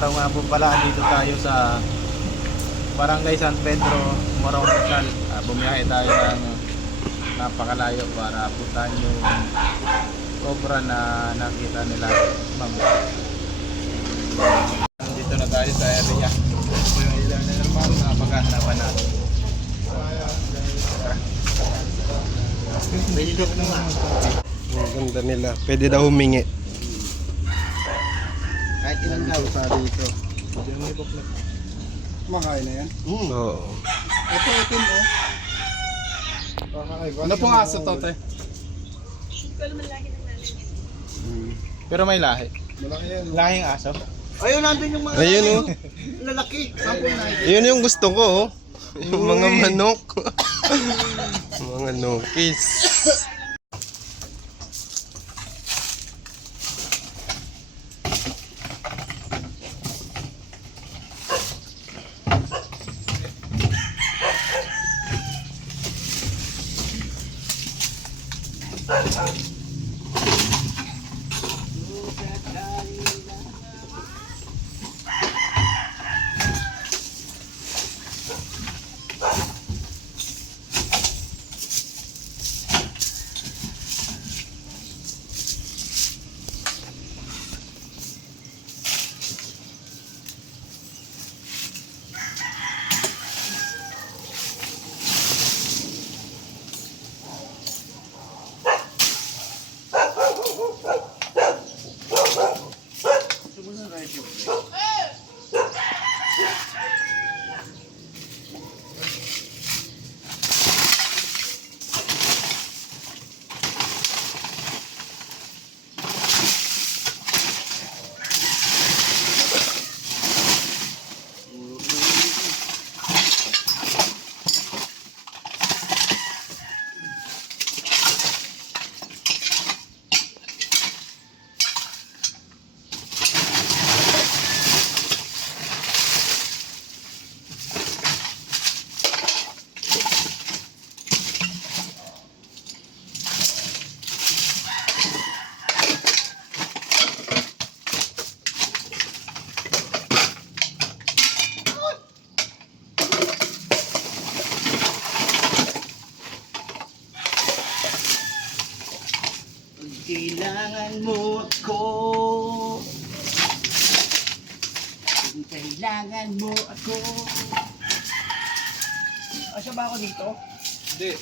araw nga po pala, dito tayo sa Barangay San Pedro, Morong Rizal. Bumiyahe tayo ng napakalayo para puntahan yung cobra na nakita nila ma'am. Dito na tayo sa area. Ito po yung ilan na naman na paghahanapan natin. Ang ganda nila. Pwede daw humingi. Kahit ilan daw sa dito. Kumakain na yan? Oo. Ito, itim oh. Ano pong aso to, te? Pero may lahi. Malaki yan. Lahing aso. Ayun, nandun yung mga Ayun oh. lalaki. Sample na ito. Yun yung gusto ko oh. Yung mga manok. Mga nokis. Kailangan mo ako. Kailangan mo ako. Asa ba ako dito? Hindi.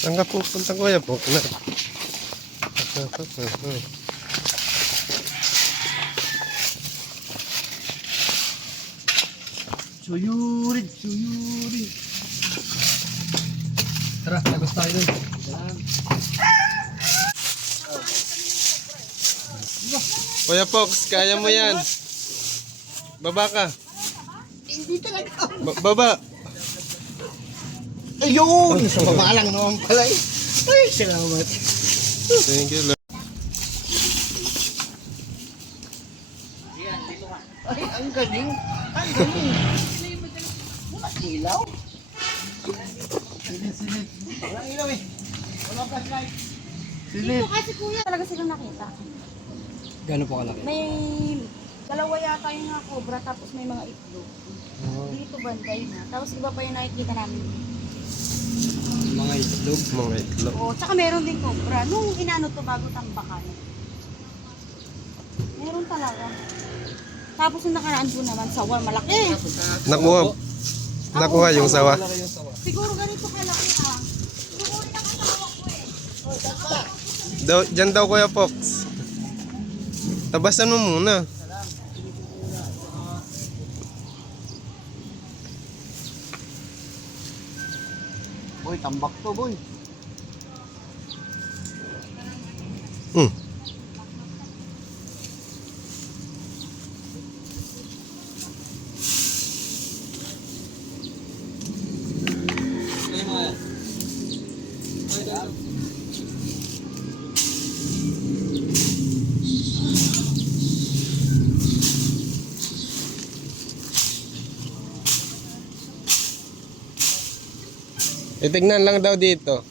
Saan ka pupunta kuya po? Suyurin, suyurin. Tara, lagos tayo dun. Kuya Fox, kaya mo yan. Baba ka. Hindi talaga. Baba. Ayun! Sa baba lang naman pala eh. Ay, salamat. Thank you, Lord. Ay, ang galing. Ang galing. Walang ilaw. Silid. Walang ilaw eh. Walang flashlight. Dito kasi kuya talaga sila nakita. Gano'n po kalaki? May dalawa yata yung mga cobra tapos may mga itlog. Dito banday na. Tapos iba pa yung nakikita namin. Mga itlog. Mga itlog. Oo, tsaka meron din cobra. Nung inano to bago tambakan. Meron talaga. Tapos yung nakaraan po naman sawa malaki. Nakuha yung sawa. Siguro ganito kalaki ah. Siguro na kasawa ko eh. Diyan daw Kuya Fox. Tabasan mo muna. Boy, tambak to boy. Hmm. Titignan lang daw dito.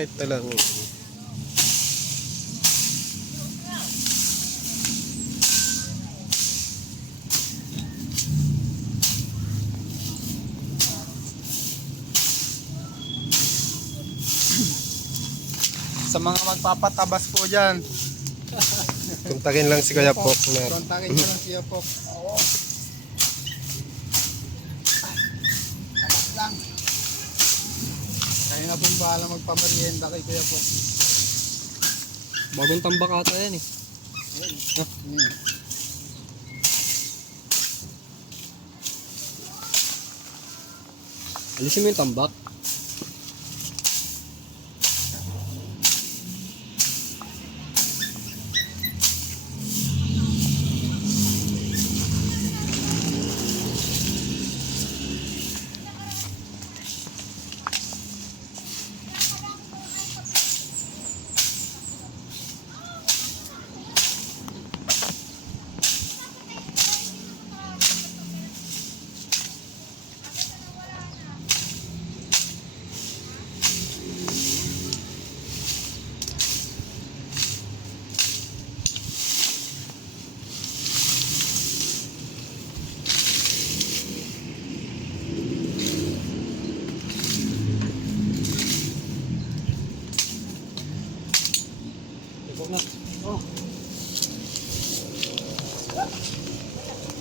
Kahit talang. Sa mga magpapatabas po dyan, Kontakin lang si Kuya Pop na. kontakin nyo lang siya po. Oo. Tabas lang. Kayo na pong bahala magpamerienda kay Kuya po. Bagong tambak ata yan eh. Alisin mo yung tambak.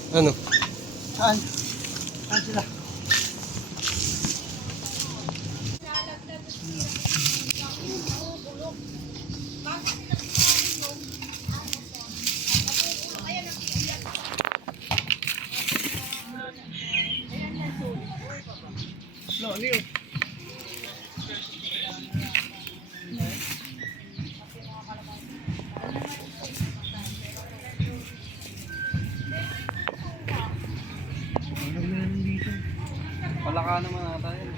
Ano? Saan? Saan sila? No, Leo. Palaka naman ata yan.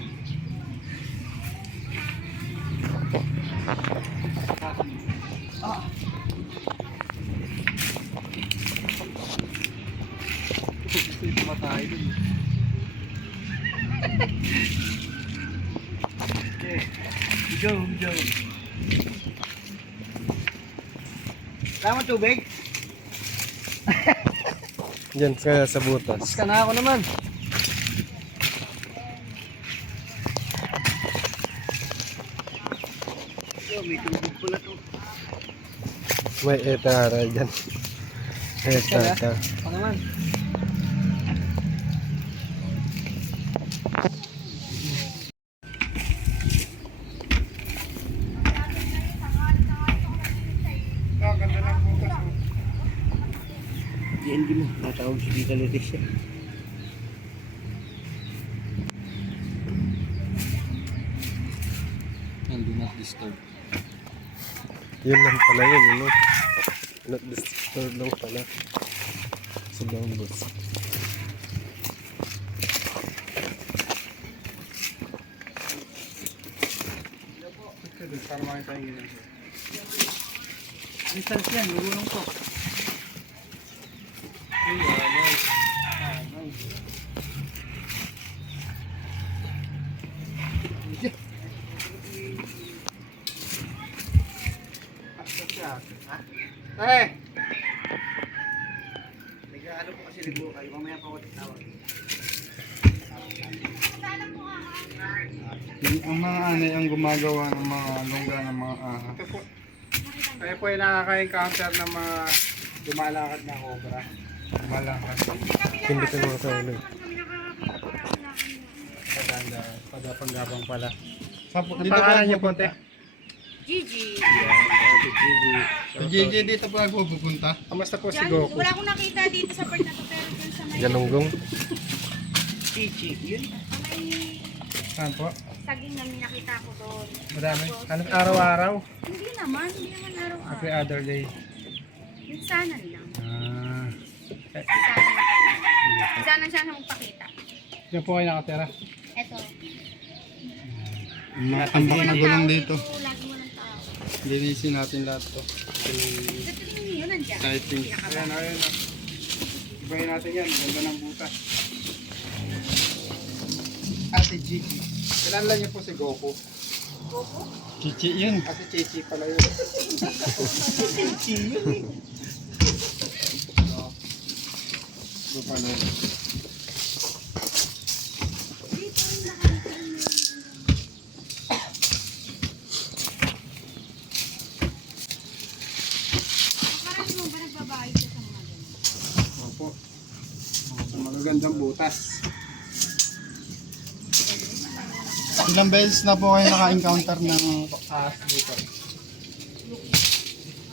Tumatay dun. Go, go. Kaya mo tubig? Diyan kaya sa butas. Tapos ka na ako naman. May tubig pala to. May etara dyan. Etara. Ako naman. Ang ganda ng bukas. DND mo. Natawag si Tita Leticia. And do not disturb. Yun lang pala yun, ano? Not disturb lang pala. Sa bambos. Para makita yung ganyan. Distance yan, marunong to. Eh! Nag-ano po kasi libo kayo, mamaya pa ako tawag. Ang mga ano ang gumagawa ng mga lungga ng mga ahas. Ito po. Kaya po yung nakaka-encounter ng mga dumalakad na cobra. Malakas. Hindi ka mga kaulo. Paganda, pagapang-gabang pala. Dito pa niya punta. Gigi. Si Gigi dito pa pupunta. Kamusta po si Diyan, Goku? wala akong nakita dito sa part na to, pero dyan sa may... Galunggong. Chichi, yun. May Saan po? saging na nakita ko doon. Madami. Tapos, Ano araw-araw? Hindi naman araw-araw. Every other day. Minsanan lang. Ah. Minsanan siya na magpakita. Diyan po kayo nakatira. Eto. Mga tambak na gulong dito. Lagi mo ng tao. Linisin natin lahat to. Sa tingin niyo, nandiyan. Sighting. Ayan, ayan. Ibahin natin yan, ganda ng butas. Ate Gigi. Kailan lang niyo po si Goku? Goku? Chichi yun. Kasi chichi pala yun. Marami mo ba nagbabayad ka sa mga ganun? Opo. Magagandang butas. Ilang beses na po kayo naka-encounter ng ahas dito?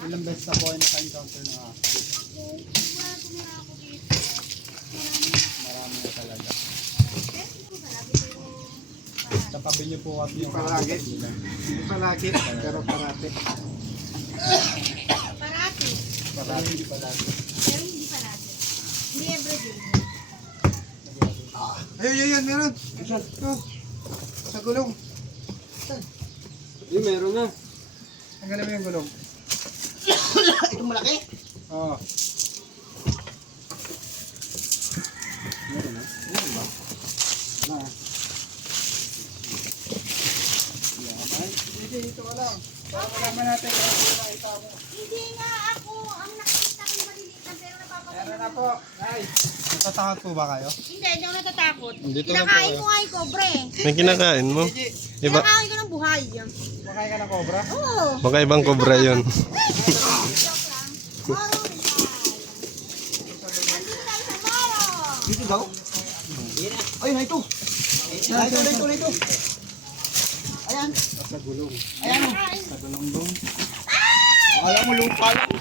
Ilang beses na po kayo naka-encounter ng ahas dito? Wala tumira ako dito. Marami na talaga. Pero hindi ko talaga pero Tapabi niyo po kami yung Palagi. kapatilan. Hindi palagi, pero parati. parati. Parati, palagi. Pero hindi parati. Hindi everyday. Ayun, meron. Oh, sa gulong. Yung meron na. Tanggalin mo yung gulong. Itong malaki. Oo. Meron na. Meron ba? Wala. Sige, dito ka lang. Para malaman natin kung ano nakita mo. Hindi nga ako ang nakita ko maliliit na pero napapagod. Meron na po. Ay! Natatakot po ba kayo? Hindi ako natatakot. Dito lang po Kinakain kayo. ko nga yung kobre. May kinakain mo? Iba, Kinakain ko ng buhay. Makain ka ng cobra? Oo. baka ibang kobra yun. Joke lang. Moro yan. Andito tayo sa Moro. Dito daw? Ayun, na ito. Na ito. Ayan. Sa gulong. Ayan. Kinakain. Sa gulong dong. Akala mo lupa lang.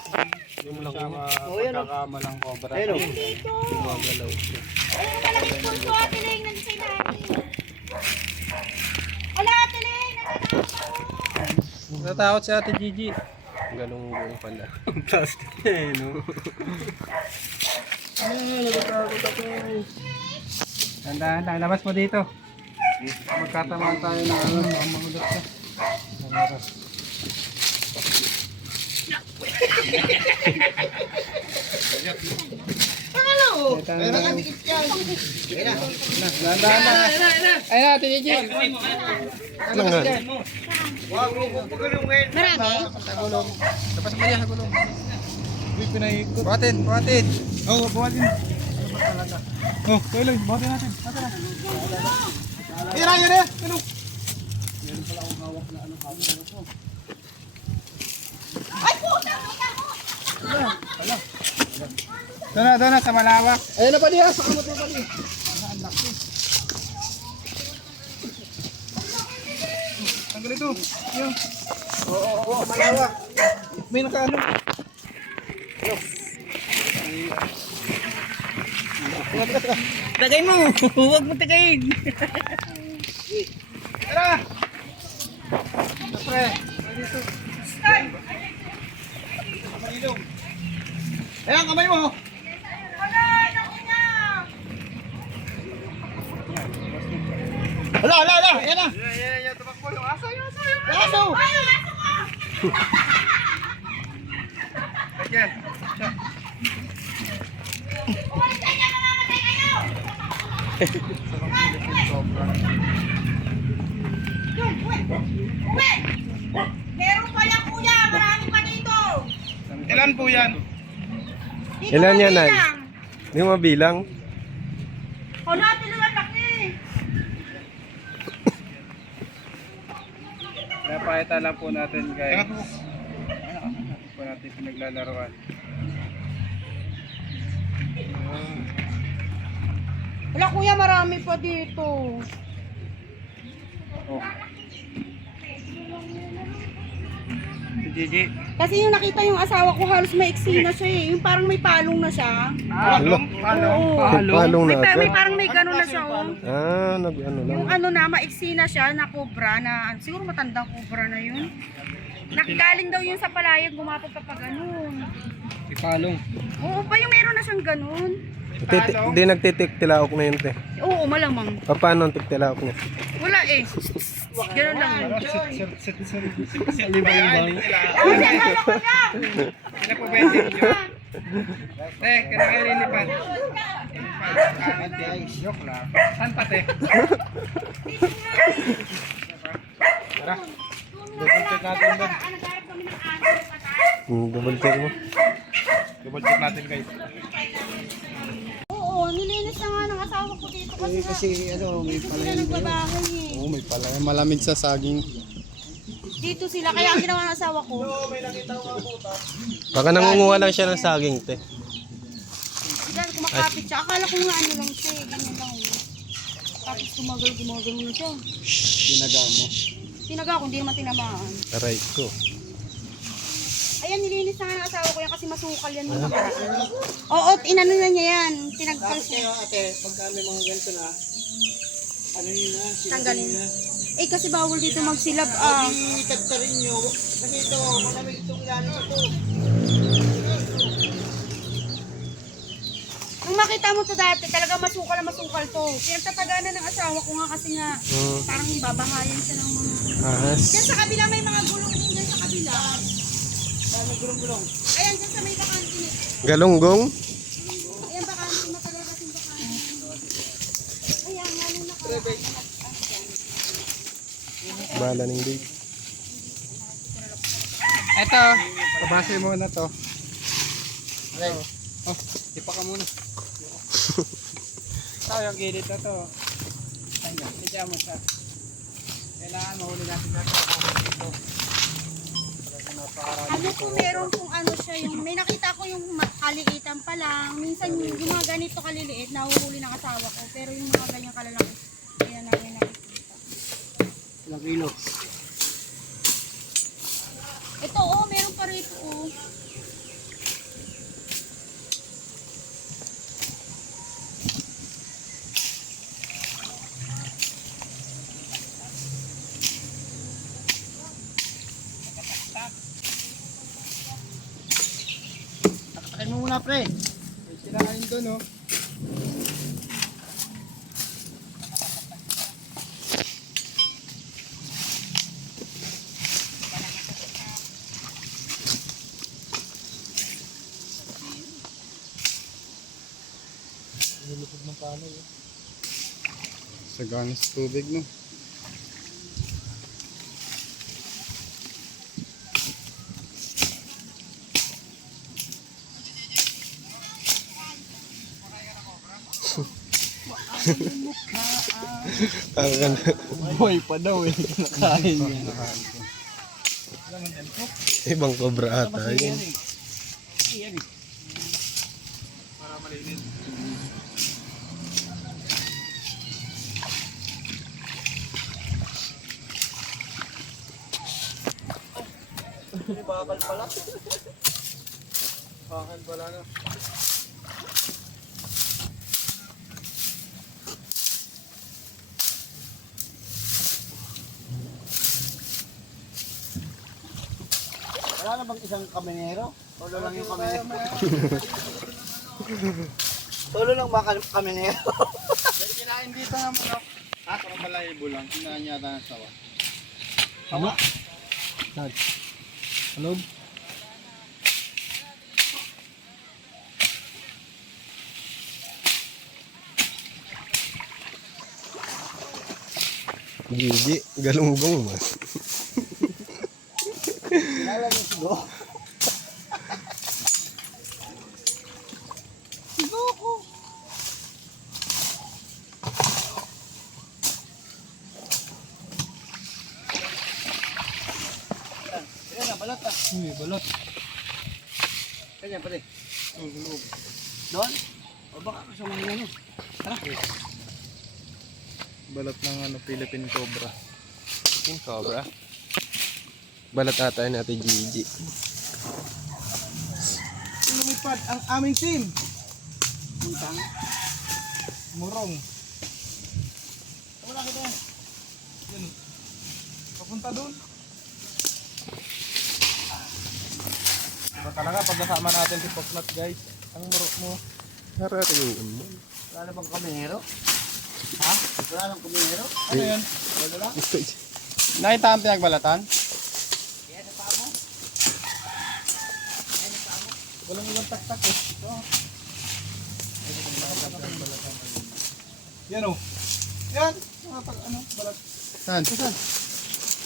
Hindi mo lang pagkakamalang cobra. Ayun. Dito. Gumagalaw siya. Ayun, malaking punso. Ate Ling, nandito sa ilalim. Wala, Ate Ling. Natatakot ako. Natatakot si Ate Gigi. Galunggong pala. Plastic niya eh, no? Tandaan lang, labas mo dito. Magkatamaan tayo ng ano, mamulat ka. Ano? Tandaan Meron lang. kang dikit yan. Tandaan lang. Ay na, Gigi. Langan. Marami? Tapos mo yan sa gulong. Uy, pinaikot. Buhatin, buhatin. Oo, buhatin. Ano ba talaga? Oh, tuloy, buhatin natin. Buhatin natin. Yan na. Ano? Ay, puta! Puta mo! Doon na, sa malawak. Ayun na pa diya, sa kamot na pa diya. Ang ganito. Yung. Oo, malawak. May nakaano. Tagay mo. Huwag mo tagayin. Tara! Pre, dito. Ayan, kamay mo. Hala. Ayan na. Yan, tumakbo yung aso, Aso. Sige. Meron pa yan, kuya! Marami pa dito! Ilan po yan? Dito Ilan lang yan, Nay? bilang. Hindi mo mabilang. O, natin lang ang laki! Napakita lang po natin guys. Ano po natin pinaglalaroan. Wala, kuya, marami pa dito. Oh. Si Gigi. Kasi yung nakita yung asawa ko, halos may iksi na siya eh. Yung parang may palong na siya. Palong? Oo. Palong na May agad. parang may gano'n na siya. Oh. Ah, ano lang. Yung ano na, maiksi na siya, na cobra na, siguro matandang cobra na yun. Nakagaling daw yun sa palayag, gumapag ka pa ganun. Ipalong. Oo pa, yung meron na siyang ganun. Hindi nagtitik-tilaok na yun, te. Oo, malamang. Paano ang tiktilaok niya? Wala eh. Ganun lang yun. Libang-libang. Oo, siya, halo ko na. Sila po ba yung video? Kailangan kayo lilipan. Joke lang. Saan pa, te? Tara. check natin doon. Nagharap kami ng aso. Patay. Double check mo. Double check natin guys. Oo, nilinis na nga ng asawa ko dito kasi nga. Kasi ano, may Dito sila nagbabahay eh. Oo, may pala. Malamig sa saging. Dito sila, kaya ang ginawa ng asawa ko. Baka nangunguha lang siya ng saging, te. Diyan, kumakapit siya. Akala ko nga ano lang siya, ganyan lang. Tapos gumagal mo na siya. Tinaga mo. Tinaga ko, hindi naman tinamaan. Aray ko. Ayan, nilinis na nga ng asawa ko yan kasi masukal yan yung nakaraan. Oo, inano na niya yan. Tinagpal siya. ate, pagka may mga ganito na, ano yun na, Tanggalin. Eh, kasi bawal dito magsilab. Ah. itagtarin nyo. Kasi ito, malamig itong ilalim sa to. Nung makita mo to dati, talaga masukal na masukal to. Pinagtataganan ng asawa ko nga kasi nga parang babahayan siya ng mga... Ahas. Diyan sa kabila may mga gulong din dyan sa kabila. Dami gulong-gulong. Ayan, dyan sa may bakantin. Galunggong. Ayan, bakantin. Matagal kasing bakantin. Ayan, nalong naka... Bala ng day. Eto, pabase mo na to. Okay. Oh, ipa ka muna. Ito yung gilid na to. Ayan, sidya mo siya. Kailangan mahuli natin natin dito. Talaga napakarami. Ano kung meron kung ano siya, yung may nakita ko yung kaliitan pa lang. Minsan yung mga ganito kaliliit, nahuhuli ng asawa ko. Pero yung mga ganyang kalalaki, kaya namin nakikita. Ilang kilo. Ito, oh, meron pa rito, oh. Takatakin mo muna, pre. May sirain doon, oh. Sagana sa tubig, no? Parang Boy pa daw eh. Nakain niya. ibang cobra ata yun. Bakal pala na. Wala na bang isang kaminero? Tolo lang yung kaminero. Tolo lang ba kaminero? May kinain dito ng manok. Ah, parang balahibo lang. Kinain yata ng sawa. Tama. Ano? Gigi, galunggong man. Kilala mo sigo? Sigo ko. Ayan na, balat ah. Uy, balot. Kanya pare. Doon? O baka kasama mo yun. Tara. Balat ng ano, Philippine Cobra. Yung cobra. Balat ata yun natin Gigi. Lumipad ang aming team. Puntang. Murong. Wala kita. Yan. Papunta doon. Diba talaga pag kasama natin si Poknot guys, ang muro mo. Harari yung mo. Wala na bang kaminero? Ha? Wala nang kaminero? Ano yan? Wala lang? Nakita ang pinagbalatan? Walang ibang taktak eh. Ito. Yan o. Yan. Ano, balat. Saan? Saan?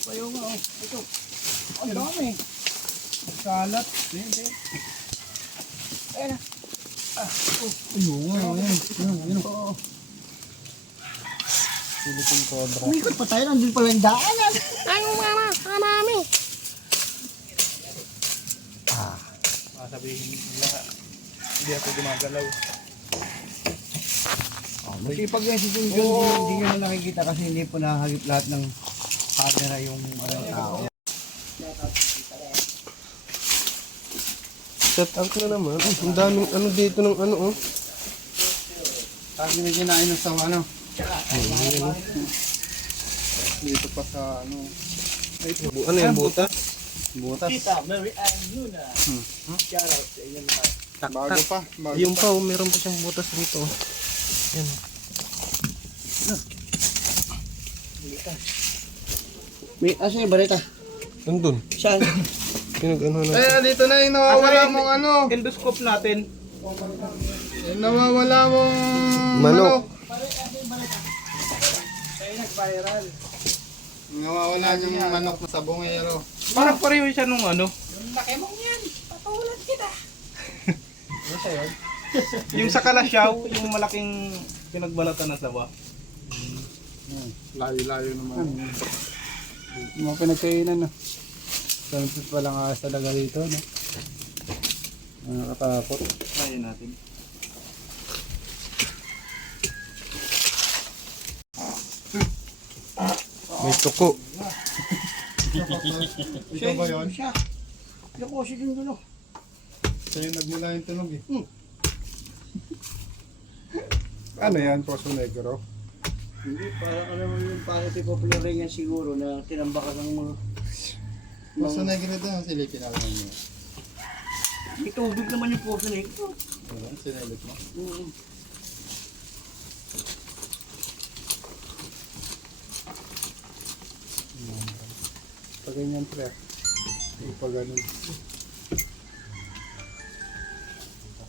Payo nga oh. Ito. Ang dami. Kalat. Hindi. Ayun na. Ayun. Philippine cobra. Umikot pa tayo. Nandun pala yung daanan. Sabihin nila, hindi ako gumagalaw. Masipag yan si Junjun. Hindi nyo na nakikita kasi hindi po nakahagip lahat ng camera yung tao. Shut out na naman. Ay, ang daming ano dito ng ano oh. Tapos binigyan na ng sawa, ano? Dito pa sa ano. Ano yung butas? Butas. Bago pa. Bago Yung pa, oh, meron pa siyang butas dito. Yan. May, asa yung bareta? Nandun. Saan? Pinag-ano na. Eh, dito na yung nawawala mong ano. Endoscope natin. Yung nawawala mong Manok. Nag-viral. Nawawala yung manok na sa bungero. Parang pareho siya nung ano. Yung sa Kalasyaw, yung malaking pinagbalatan ng sawa. Layo-layo naman. Yung mga pinagkainan, no? Santos pa lang sa daga dito, no? Nakakatakot. Kaya natin. May tuko. Ito ba yun? Siya. Yung kasi din doon. Siya yung nagmula yung tunog eh. Ano yan? Poso Negro? Hindi, parang alam mo yung parang popular rin yan siguro na tinambakan ng mga... Poso Negro doon, silipin naman nyo. May tubig naman yung Poso Negro. Ano? Sinilit mo? Pag ganyan pre. Pag ganun.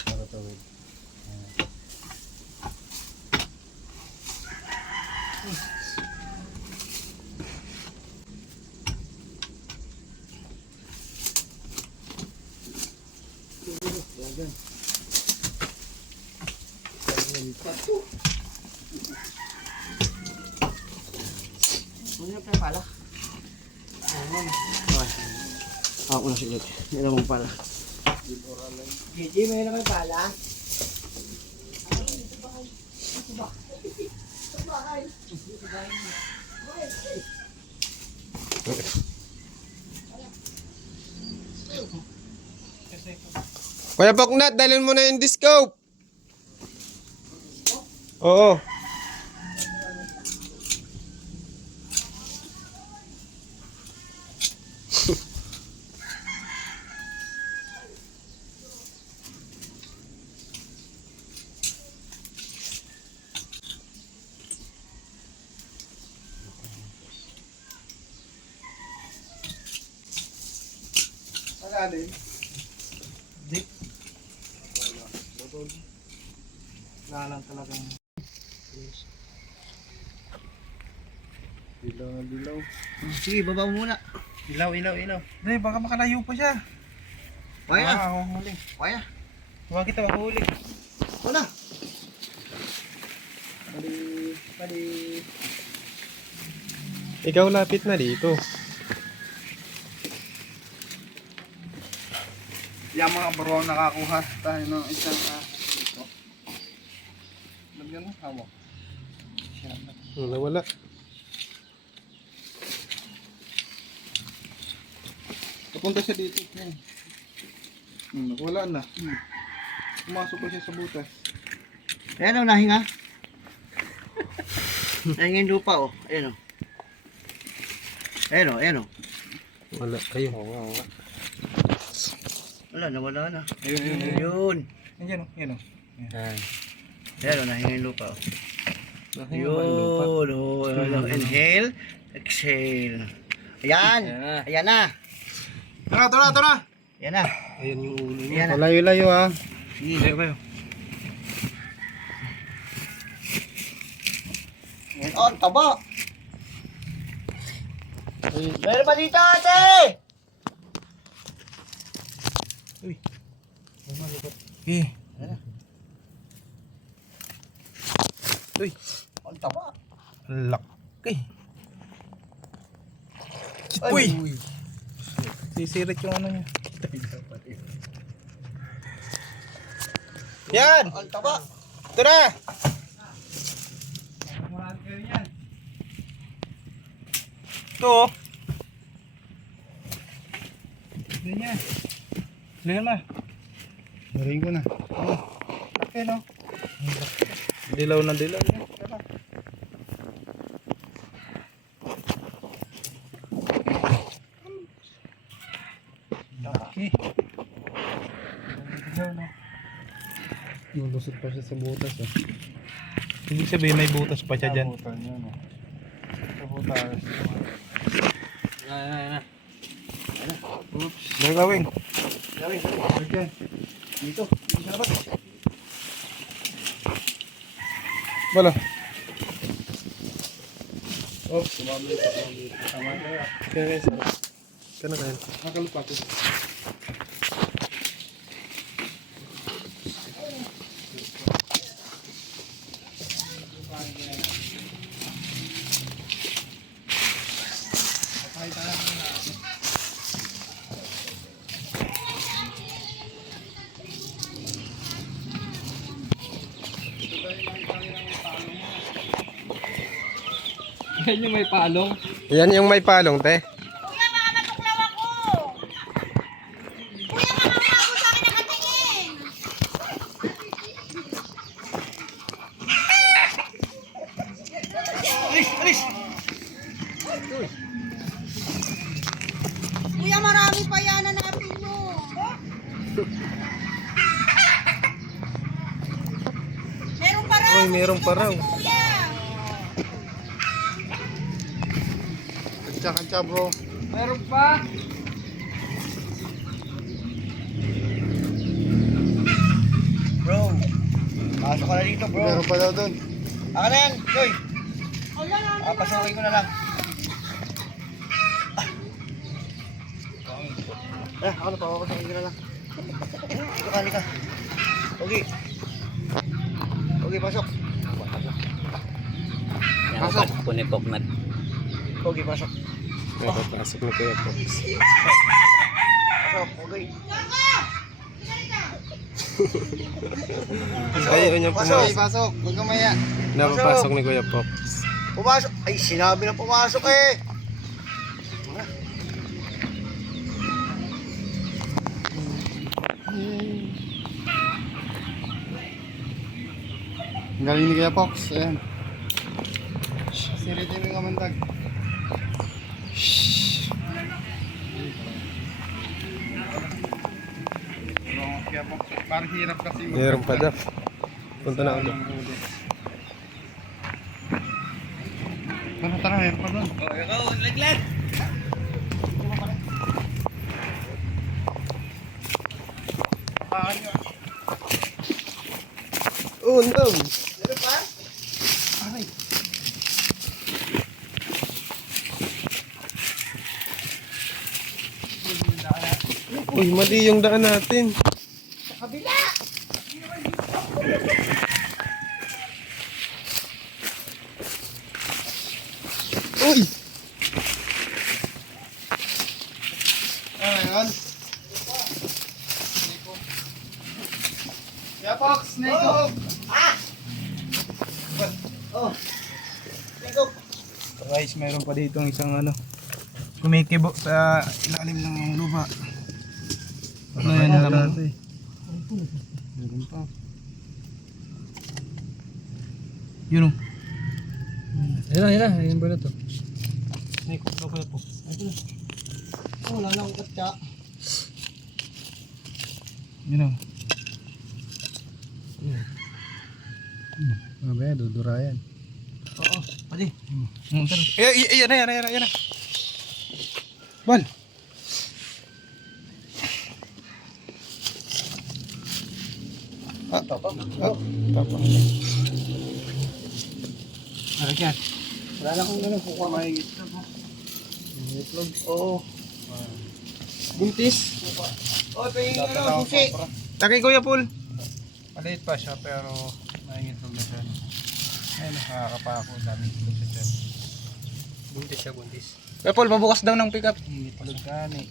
Para tawid. Ano yung pala? Ako na sige. Yan naman pala. Gigi, may naman pala. Kuya Boknat, dalhin mo na yung disco. Oo. Alalim. Wala lang talagang Dilaw. Sige, baba mo muna. ilaw. Hindi, baka makalayo pa siya. Kaya na. Huli. Kaya. Huwag kita mahuli. Wala. Ikaw lapit na dito. Yung mga bro nakakuha tayo ng isang dito. Lagyan mo, hawak. Nawala. Papunta siya dito. Wala na. Pumasok pa siya sa butas. Ayan o, nahinga. Nahinga yung lupa o. Ayan o. Ayan o. Wala. Ayun. Wala, nawala na. Ayun. Ayun. Yan o. Ayan o, nahinga yung lupa o. Nahinga ba ang lupa? Yun. Inhale. Exhale. Ayan. Ayan na. Tara. Ayan na. Ayan yung ulo niya. Ayan na. Malayo-layo ha. Sige. Kayo. Ayan o, ang taba. Meron pa dito ate. Uy. Eh. Uy. Ang taba. Laki. Uy. Sisirit yung ano niya. Yan. Ang taba. Ito na. Marami kayo yan. Ito oh. Ganyan. Lihan mo. Naring ko na. Laki no? Dilaw na dilaw. Laki. Dilaw no? Lulusot pa siya sa butas. Ibig sabihin may butas pa siya dyan. Butas niya, no? Sa butas. Oops. Gagawin. Diyan. Dito. Dito na ba? Bala. Oops. Sumabit. Tama kaya. Kaya guys, kana kayo. Nakalupat. Yan yung may palong. Yan yung may palong, te. Kuya, baka matuklaw ako. Kuya, baka mabago sa akin nakatingin. Kuya, marami pa yan. Hanapin mo. Meron pa raw. Uy, meron pa raw. Kuya. Kantsa, bro. Meron pa. Bro. Pasok ka na dito, bro. Meron pa daw doon. Ako na yan, Joy. Wala na. Pasukin ko na lang. Ako na, papapasukin ko na lang. Dito ka, halika. Okay. Okay, pasok. Pasok. Punipok na. Okay, pasok. May papasok na Kuya Pops. Pasok, okay. Ayaw niya Pasok, pumasok. pasok. Huwag kang maya. Napapasok ni Kuya Pops. Pumasok. Ay, sinabi na pumasok eh. Ang galing ni Kuya Pox. Ayan. Siritin mo yung kamandag. Kuya Pox, parang hirap kasi. Meron pa daw. Punta na ako doon. Tara, meron pa doon. Oh no! Uy, mali yung daan natin. Uy! Ano yun? Kuya Pox, snake hook! Guys, mayroon pa dito isang ano. Kumikibo sa ilalim ng lupa. Ano yan alam mo? Meron pa. Yun oh. Ayan ba na to? Snake hook daw Kuya Pops. Oh, wala na akong katsa. Yun oh. Ano ba yan? Dudura yan. Oo, pwede. Ayan na. Bal! Tapang. Tapang. Alagyan. Wala na akong kukuha mahigit. Itlog. Oo. Buntis. O, pahingin Dati ano, lang ang susi. cobra. Taki Kuya Paul. Maliit pa siya pero maingit po na siya. Ayun, nakakapako. Dami tulog sa tiyan. Buntis siya, buntis. Kuya Paul, pabukas daw ng pickup. Hingit tulog ka ni.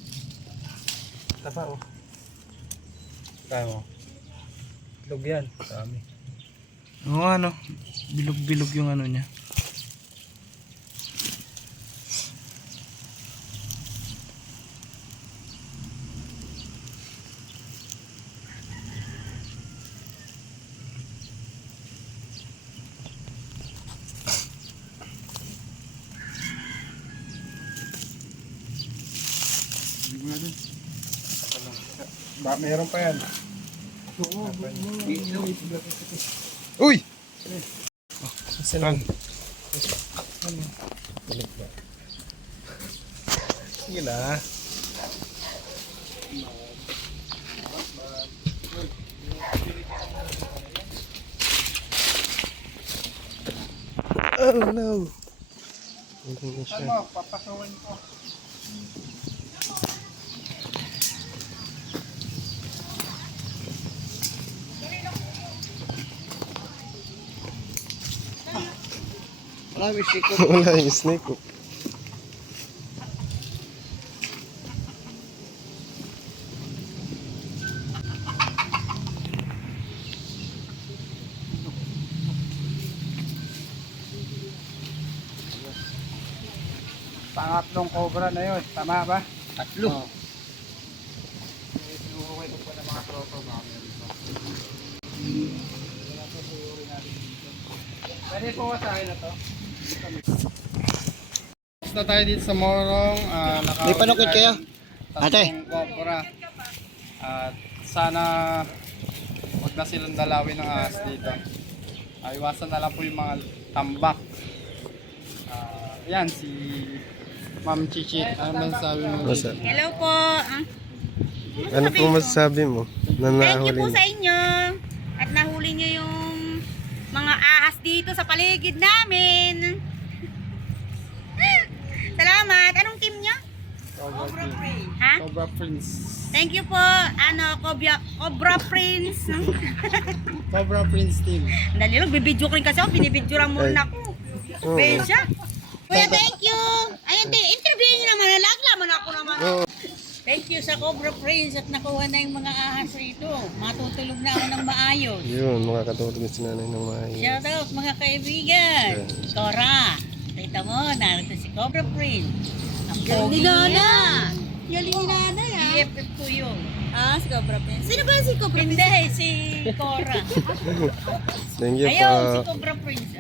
Tapa oh. Kaya mo. Tulog yan. Dami. Oo ano, bilog-bilog yung ano niya. Meron pa yan. Uy! Saan? Sige na. Oh no. Hindi na siya. Ano, papasukin ko. Marami sikop. Wala yung snake oh. Pangatlong cobra na yun. Tama ba? Tatlo. Oo. Sinuhukay ko pa ng mga tropa. Pwede po sa akin na to. Tapos na tayo dito sa Morong. May panukit kayo? Ate. Tatlong cobra. At sana huwag na silang dalawin ng ahas dito. Iwasan na lang po yung mga tambak. Yan si Ma'am Chichi. Ano ba sabi mo? Masa. Hello po. Ano po masasabi mo? Na Thank you nahuli po mo? sa inyo. At nahuli nyo yung mga ahas dito sa paligid namin. Salamat. Anong team nyo? Cobra Prince. Ha? Cobra Prince. Thank you po. Cobra Prince. Cobra Prince team. Dali lang, bibidyo ko rin kasi ako. Binibidyo lang muna ako. Oo. Besya. Kuya, thank you. Ayun, interviewin nyo naman. Laglaman ako naman. Oo. Thank you sa Cobra Prince at nakuha na yung mga ahas rito. Matutulog na ako ng maayos. Yun, makakatulog si nanay ng maayos. Shout out mga kaibigan. Cora, kita mo, narito si Cobra Prince. Ang pogi niya. Galing ni nanay, ha? BFF ko yun. Ah, si Cobra Prince. Sino ba si Cobra Prince? Hindi, si Cora. Thank you Ayaw, si po. Cobra Prince.